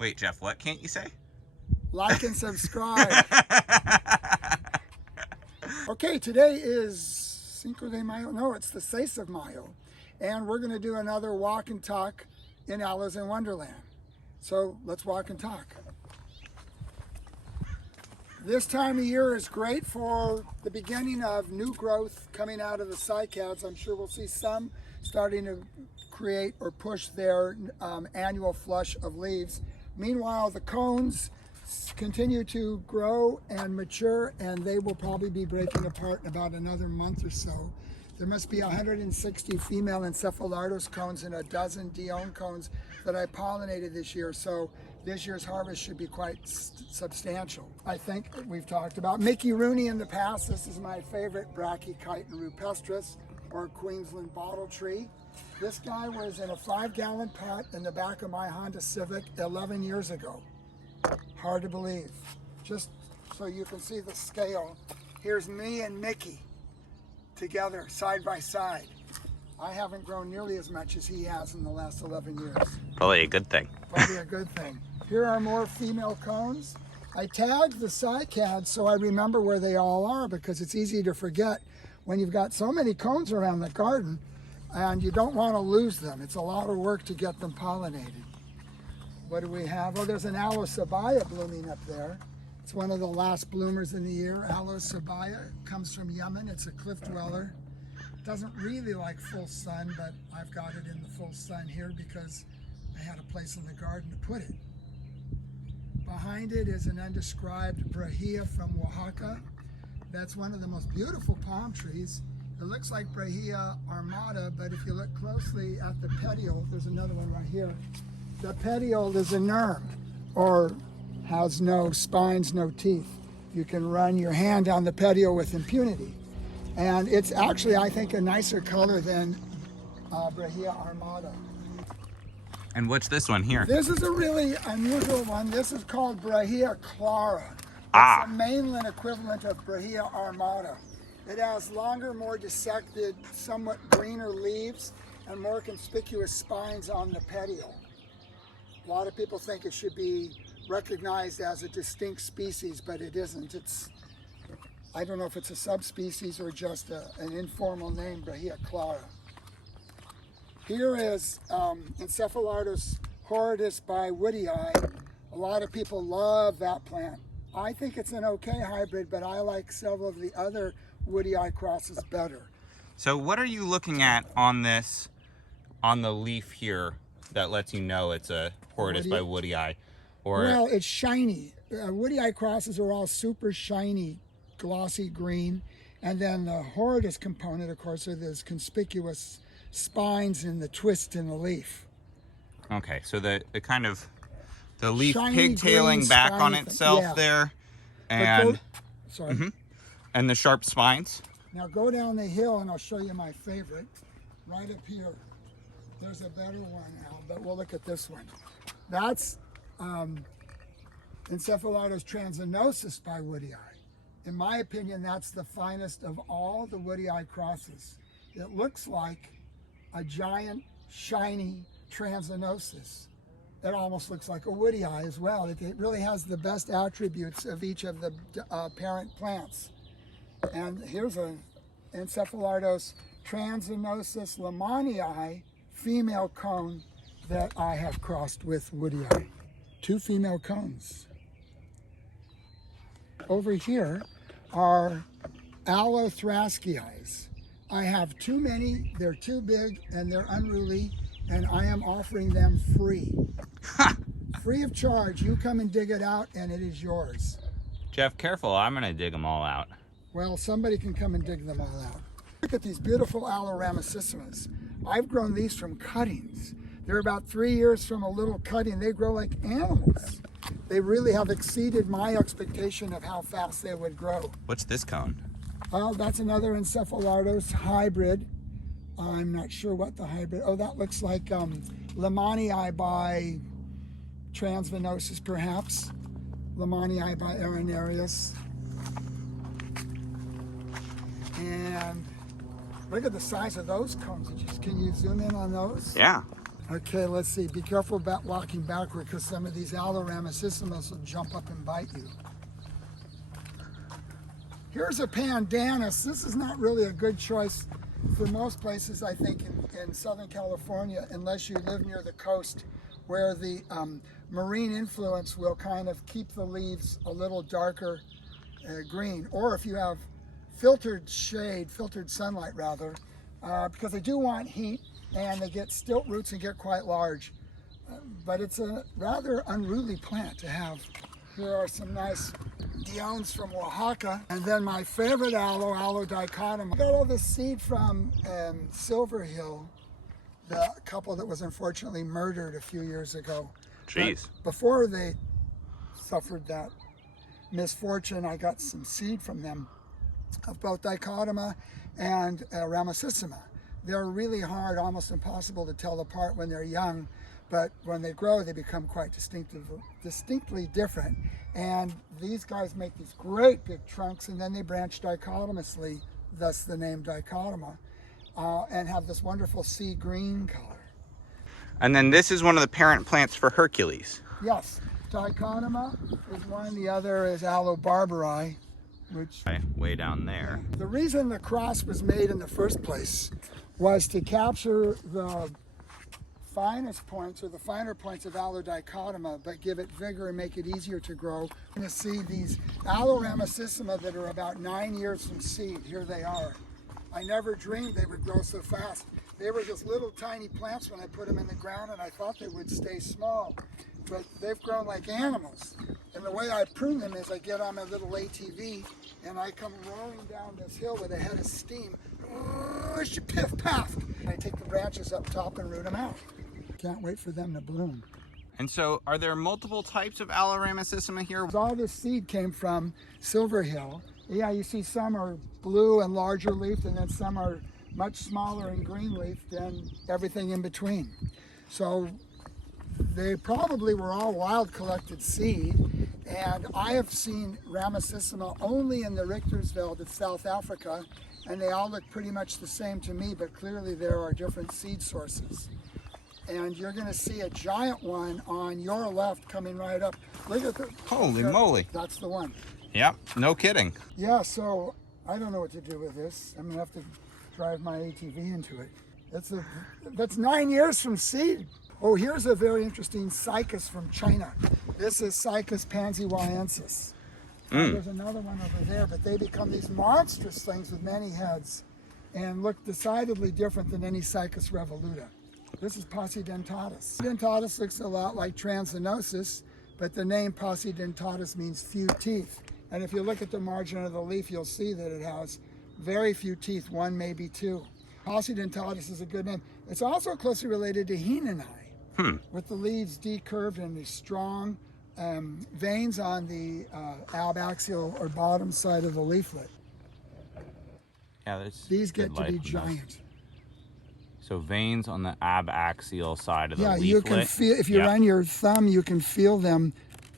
Wait, Jeff, what can't you say? Like and subscribe. Okay, today is Cinco de Mayo. No, it's the 6 of Mayo. And we're going to do another walk and talk in Aloes in Wonderland. So let's walk and talk. This time of year is great for the beginning of new growth coming out of the cycads. I'm sure we'll see some starting to create or push their annual flush of leaves. Meanwhile, the cones continue to grow and mature, and they will probably be breaking apart in about another month or so. There must be 160 female Encephalartos cones and a dozen Dion cones that I pollinated this year, so this year's harvest should be quite substantial. I think we've talked about Mickey Rooney in the past. This is my favorite Brachychiton rupestris, or Queensland bottle tree. This guy was in a 5-gallon pot in the back of my Honda Civic 11 years ago. Hard to believe. Just so you can see the scale. Here's me and Mickey together, side by side. I haven't grown nearly as much as he has in the last 11 years. Probably a good thing. Probably a good thing. Here are more female cones. I tagged the cycads so I remember where they all are, because it's easy to forget when you've got so many cones around the garden and you don't want to lose them. It's a lot of work to get them pollinated. What do we have? Oh, there's an Aloe sabaea blooming up there. It's one of the last bloomers in the year. Aloe sabaea comes from Yemen. It's a cliff dweller. Doesn't really like full sun, but I've got it in the full sun here because I had a place in the garden to put it. Behind it is an undescribed Brahea from Oaxaca. That's one of the most beautiful palm trees. It looks like Brahea armata, but if you look closely at the petiole, there's another one right here. The petiole is an urn, or has no spines, no teeth. You can run your hand down the petiole with impunity. And it's actually, I think, a nicer color than Brahea armata. And what's this one here? This is a really unusual one. This is called Brahea clara. It's the mainland equivalent of Brahea armata. It has longer, more dissected, somewhat greener leaves and more conspicuous spines on the petiole. A lot of people think it should be recognized as a distinct species, but it isn't. I don't know if it's a subspecies or just an informal name, Brahea clara. Here is Encephalartos horridus by woodii. A lot of people love that plant. I think it's an okay hybrid, but I like several of the other woodii crosses better. So what are you looking at on this, on the leaf here, that lets you know it's a horridus by woodii? Or well, it's shiny. Woodii crosses are all super shiny, glossy green, and then the horridus component, of course, are those conspicuous spines and the twist in the leaf. Okay, so the kind of the leaf Shiny pigtailing green back on spiny itself yeah. there, and sorry. And the sharp spines. Now go down the hill and I'll show you my favorite. Right up here. There's a better one now, but we'll look at this one. That's Encephalartos transvenosus by woodii. In my opinion, that's the finest of all the woodii crosses. It looks like a giant, shiny transvenosus. It almost looks like a woodii as well. It really has the best attributes of each of the parent plants. And here's an Encephalartos transvenosus lehmannii female cone that I have crossed with woodii. 2 female cones. Over here are Aloe thraskii. I have too many, they're too big and they're unruly, and I am offering them free. Free of charge. You come and dig it out and it is yours. Jeff, careful, I'm gonna dig them all out. Well, somebody can come and dig them all out. Look at these beautiful Aloe ramossissimas. I've grown these from cuttings. They're about 3 years from a little cutting. They grow like animals. They really have exceeded my expectation of how fast they would grow. What's this cone? Well, that's another Encephalartos hybrid. I'm not sure what the hybrid, oh, that looks like lehmannii by transvenosus perhaps. Lehmannii by arenarius. And look at the size of those cones. Can you zoom in on those? Yeah. Okay, let's see. Be careful about walking backward because some of these Aloe ramosissimas will jump up and bite you. Here's a Pandanus. This is not really a good choice for most places, I think, in Southern California, unless you live near the coast where the marine influence will kind of keep the leaves a little darker green. Or if you have filtered shade, filtered sunlight rather, because they do want heat and they get stilt roots and get quite large. But it's a rather unruly plant to have. Here are some nice diones from Oaxaca. And then my favorite aloe, Aloe dichotoma. I got all this seed from Silver Hill, the couple that was unfortunately murdered a few years ago. Jeez. But before they suffered that misfortune, I got some seed from them of both dichotoma and ramosissima. They're really hard, almost impossible to tell apart when they're young, but when they grow, they become quite distinctly different. And these guys make these great big trunks, and then they branch dichotomously, thus the name dichotoma, and have this wonderful sea green color. And then this is one of the parent plants for Hercules. Yes, dichotoma is one, the other is Aloe barberi, which... Way down there. The reason the cross was made in the first place was to capture the finest points or the finer points of Aloe dichotoma, but give it vigor and make it easier to grow. You're going to see these Aloe ramosissima that are about 9 years from seed. Here they are. I never dreamed they would grow so fast. They were just little tiny plants when I put them in the ground, and I thought they would stay small, but they've grown like animals. And the way I prune them is I get on my little ATV and I come rolling down this hill with a head of steam. Piff paff! I take the branches up top and root them out. Can't wait for them to bloom. And so, are there multiple types of Aloe ramosissima here? All this seed came from Silver Hill. Yeah, you see some are blue and larger leafed, and then some are much smaller and green leafed, and everything in between. So they probably were all wild collected seed, and I have seen ramosissima only in the Richtersveld of South Africa, and they all look pretty much the same to me, but clearly there are different seed sources. And you're going to see a giant one on your left coming right up. Look at the... Holy moly. That's the one. Yep, no kidding. Yeah, so I don't know what to do with this. I'm going to have to drive my ATV into it. That's 9 years from seed. Oh, here's a very interesting Cycas from China. This is Cycas panzhihuaensis. There's another one over there, but they become these monstrous things with many heads and look decidedly different than any Cycas revoluta. This is paucidentatus. Paucidentatus looks a lot like transvenosus, but the name paucidentatus means few teeth. And if you look at the margin of the leaf, you'll see that it has very few teeth, one, maybe two. Paucidentatus is a good name. It's also closely related to lehmannii, with the leaves decurved and these strong veins on the abaxial or bottom side of the leaflet. Yeah, these get to be giant. So veins on the abaxial side of the leaflet. Yeah, you can feel, if you run your thumb, you can feel them.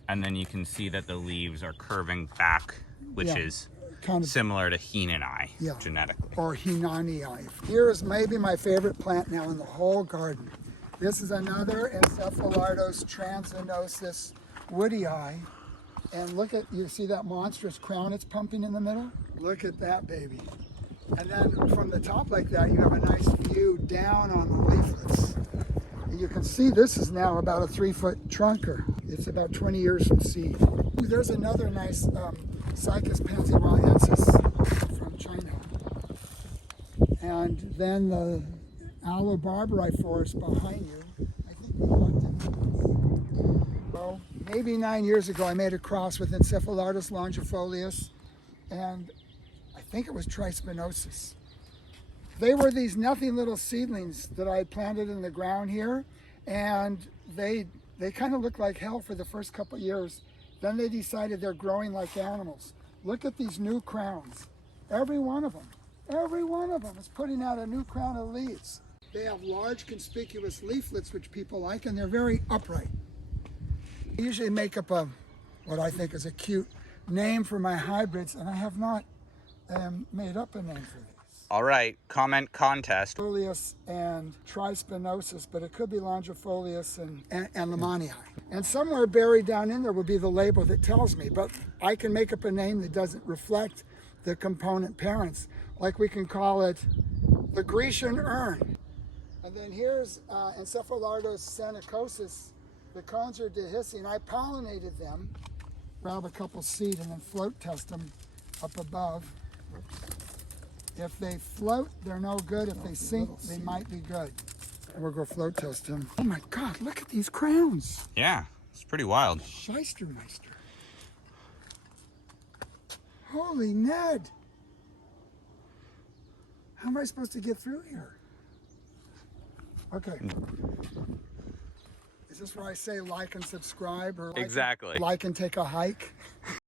And then you can see that the leaves are curving back, which is kind of similar to lehmannii genetically. Or lehmannii. Here is maybe my favorite plant now in the whole garden. This is another Encephalartos transvenosus woodii. And look at, you see that monstrous crown it's pumping in the middle? Look at that baby. And then from the top like that, you have a nice view down on the leaflets. And you can see this is now about a 3-foot trunker. It's about 20 years from seed. There's another nice Cycas panzhihuaensis from China. And then the Aloe barberi forest behind you. I think we looked at it. Well, maybe 9 years ago, I made a cross with Encephalartos longifolius, and I think it was trispinosus. They were these nothing little seedlings that I planted in the ground here, and they kind of looked like hell for the first couple of years. Then they decided they're growing like animals. Look at these new crowns. Every one of them is putting out a new crown of leaves. They have large conspicuous leaflets, which people like, and they're very upright. I usually make up what I think is a cute name for my hybrids, and I have not made up a name for these. All right, comment contest. Folius and trispinosus, but it could be longifolius and lehmannii. And somewhere buried down in there will be the label that tells me, but I can make up a name that doesn't reflect the component parents. Like we can call it the Grecian Urn. And then here's Encephalartos senticosus. The cones are dehiscing. I pollinated them. Grab a couple seed and then float test them up above. If they float, they're no good. If they sink, they might be good. We'll go float test them. Oh my God, look at these crowns. Yeah, it's pretty wild. Shystermeister. Holy Ned. How am I supposed to get through here? Okay. Is this where I say like and subscribe, or Exactly. like and take a hike?